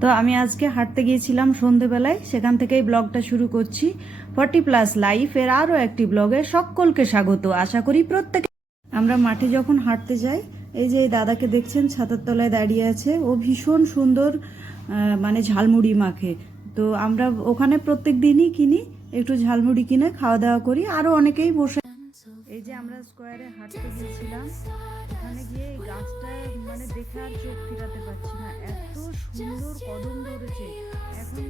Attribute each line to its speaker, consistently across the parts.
Speaker 1: তো আমি আজকে হাঁটতে গিয়েছিলাম সন্ধেবেলায়। সেখান থেকেই ব্লগটা শুরু করছি। ফর্টি প্লাস লাইফ এর আরও একটি ব্লগে সকলকে স্বাগত। আশা করি প্রত্যেকে আমরা মাঠে যখন হাঁটতে যাই, এই যে এই দাদাকে দেখছেন ছাতার তলায় দাঁড়িয়ে আছে। ও ভীষণ সুন্দর মানে ঝালমুড়ি মাখে। তো আমরা ওখানে প্রত্যেক দিনই কিনি, একটু ঝালমুড়ি কিনে খাওয়া দাওয়া করি। আরও অনেকেই বসে এই যে আমরা স্কোয়ারে হাঁটতে গিয়েছিলাম ওখানে গিয়ে এই গাছটা মানে দেখে আর চোখ ফিরাতে পারছি না। এত সুন্দর কদম ধরেছে। এখন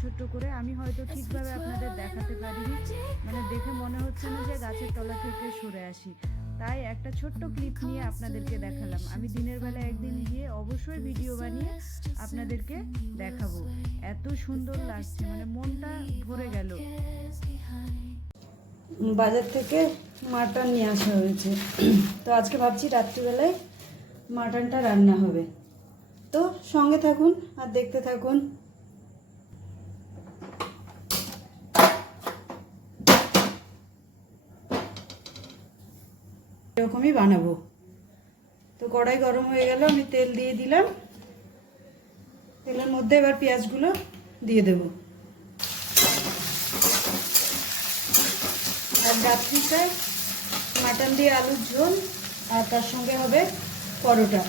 Speaker 1: ছোট্ট করে আমি হয়তো ঠিকভাবে আপনাদের দেখাতে পারিনি মানে দেখে মনে হচ্ছে না যে গাছের তলা থেকে সরে আসি। তাই একটা ছোট্ট ক্লিপ নিয়ে আপনাদেরকে দেখালাম। আমি দিনের বেলা একদিন গিয়ে অবশ্যই ভিডিও বানিয়ে আপনাদেরকে দেখাবো। এত সুন্দর লাগছে মানে মনটা ভরে গেল। বাজার থেকে মাটন নিয়ে আসা হয়েছে। তো আজকে ভাবছি রাত্রিবেলায় মাটনটা রান্না হবে। তো সঙ্গে থাকুন আর দেখতে থাকুন। এরকমই বানাবো। তো কড়াই গরম হয়ে গেল, আমি তেল দিয়ে দিলাম। তেলের মধ্যে এবার পেঁয়াজগুলো দিয়ে দেব। আর রাত্রিটায় মাটন দিয়ে আলুর ঝোল, আর তার সঙ্গে হবে পরোটা।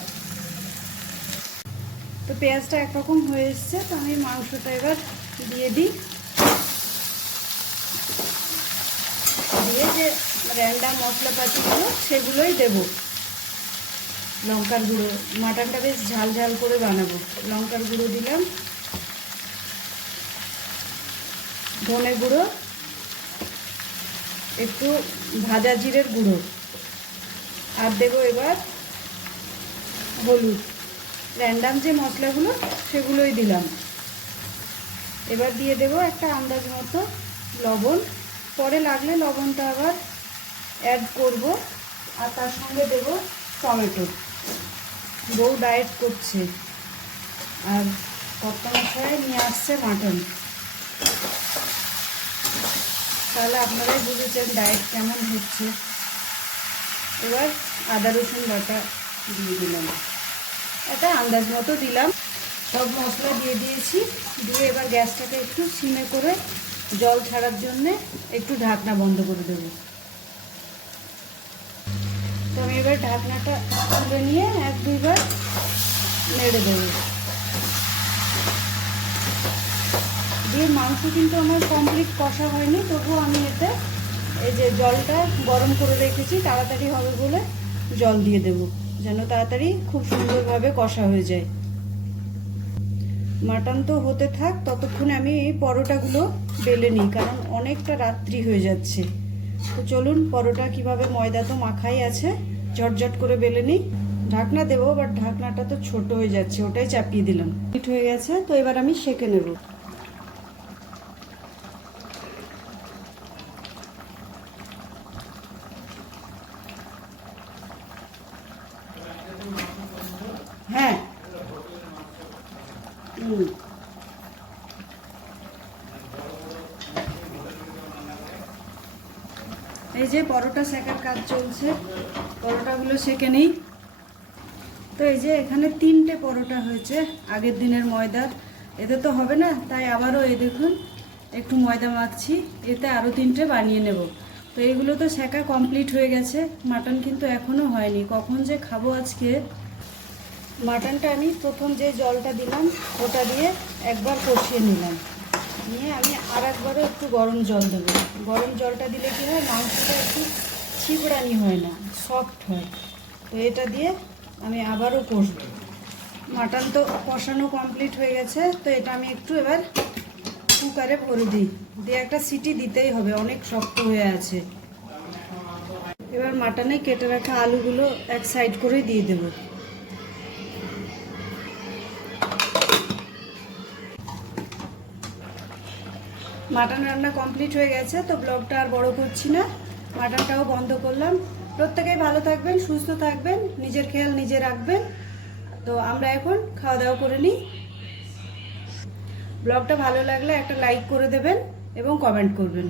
Speaker 1: তো পেঁয়াজটা একরকম হয়ে এসছে, তো আমি মাংসটা এবার দিয়ে দিই দিয়ে যে র্যান্ডাম মশলাপাতিগুলো সেগুলোই দেবো। লঙ্কার গুঁড়ো, মাটনটা বেশ ঝাল ঝাল করে বানাবো। লঙ্কার গুঁড়ো দিলাম। ধনে গুঁড়ো, একটু ভাজা জিরের গুঁড়ো। আর দেবো এবার হলুদ। র্যান্ডাম যে মশলাগুলো সেগুলোই দিলাম। এবার দিয়ে দেব একটা আন্দাজ মতো লবণ। পরে লাগলে লবণটা আবার অ্যাড করব আর তার সঙ্গে দেব টমেটো। বউ ডায়েট করছে। আর কর্তমশায় নিয়ে আসছে মাটন তাহলে আপনারাই বুঝেছেন ডায়েট কেমন হচ্ছে। এবার আদা, রসুন, বাটা দিয়ে দিলাম। এটা আন্দাজ মতো দিলাম। সব মশলা দিয়ে দিয়েছি। দিয়ে এবার গ্যাসটাকে একটু সিমে করে জল ছাড়ার জন্যে একটু ঢাকনা বন্ধ করে দেবো। তো আমি এবার ঢাকনাটা তুলে নিয়ে এক দুইবার নেড়ে দেবো। দিয়ে মাংস কিন্তু আমার কমপ্লিট কষা হয়নি, তবুও আমি এতে এই যে জলটা গরম করে রেখেছি, তাড়াতাড়ি হবে বলে জল দিয়ে দেব, যেন তাড়াতাড়ি খুব সুন্দরভাবে কষা হয়ে যায়। মাটন তো হতে থাক, ততক্ষণে আমি এই পরোটাগুলো বেলে নিই, কারণ অনেকটা রাত্রি হয়ে যাচ্ছে। তো চলুন পরোটা কীভাবে ময়দা তো মাখাই আছে, ঝটঝট করে বেলে নিই। ঢাকনা দেবো বাট ঢাকনাটা তো ছোট হয়ে যাচ্ছে, ওটাই চাপিয়ে দিলাম। হিট হয়ে গেছে, তো এবার আমি সেকে নেব। হ্যাঁ। হুম। এই যে পরোটা সেকার কাজ চলছে, পরোটাগুলো সেকে নেই। তো এই যে এখানে তিনটে পরোটা হয়েছে, আগের দিনের ময়দার। এতে তো হবে না, তাই আবারও এই দেখুন, একটু ময়দা মাখছি, এতে আরও তিনটে বানিয়ে নেব। তো এইগুলো তো সেকা কমপ্লিট হয়ে গেছে, মাটন কিন্তু এখনও হয়নি। কখন যে খাব আজকে? মাটনটা আমি প্রথম যে জলটা দিলাম, ওটা দিয়ে একবার কষিয়ে নিলাম। নিয়ে আমি আর একবারও একটু গরম জল দেবো। গরম জলটা দিলে কি হয়, মাংসটা একটু ছিবড়ানি হয় না সফট হয়। তো এটা দিয়ে আমি আবারও কষবো। মাটন তো কষানো কমপ্লিট হয়ে গেছে, তো এটা আমি একটু এবার কুকারে ভরে দিই। দিয়ে একটা সিটি দিতেই হবে, অনেক শক্ত হয়ে আছে। এবার মাটনে কেটে রাখা আলুগুলো এক সাইড করে দিয়ে দেবো। মাটন রান্না কমপ্লিট হয়ে গেছে, তো ব্লগটা আর বড় করছি না। মাটনটাও বন্ধ করলাম। প্রত্যেকেই ভালো থাকবেন, সুস্থ থাকবেন, নিজের খেয়াল নিজে রাখবেন। তো আমরা এখন খাওয়া দাওয়া করে নিই। ব্লগটা ভালো লাগলে একটা লাইক করে দেবেন এবং কমেন্ট করবেন।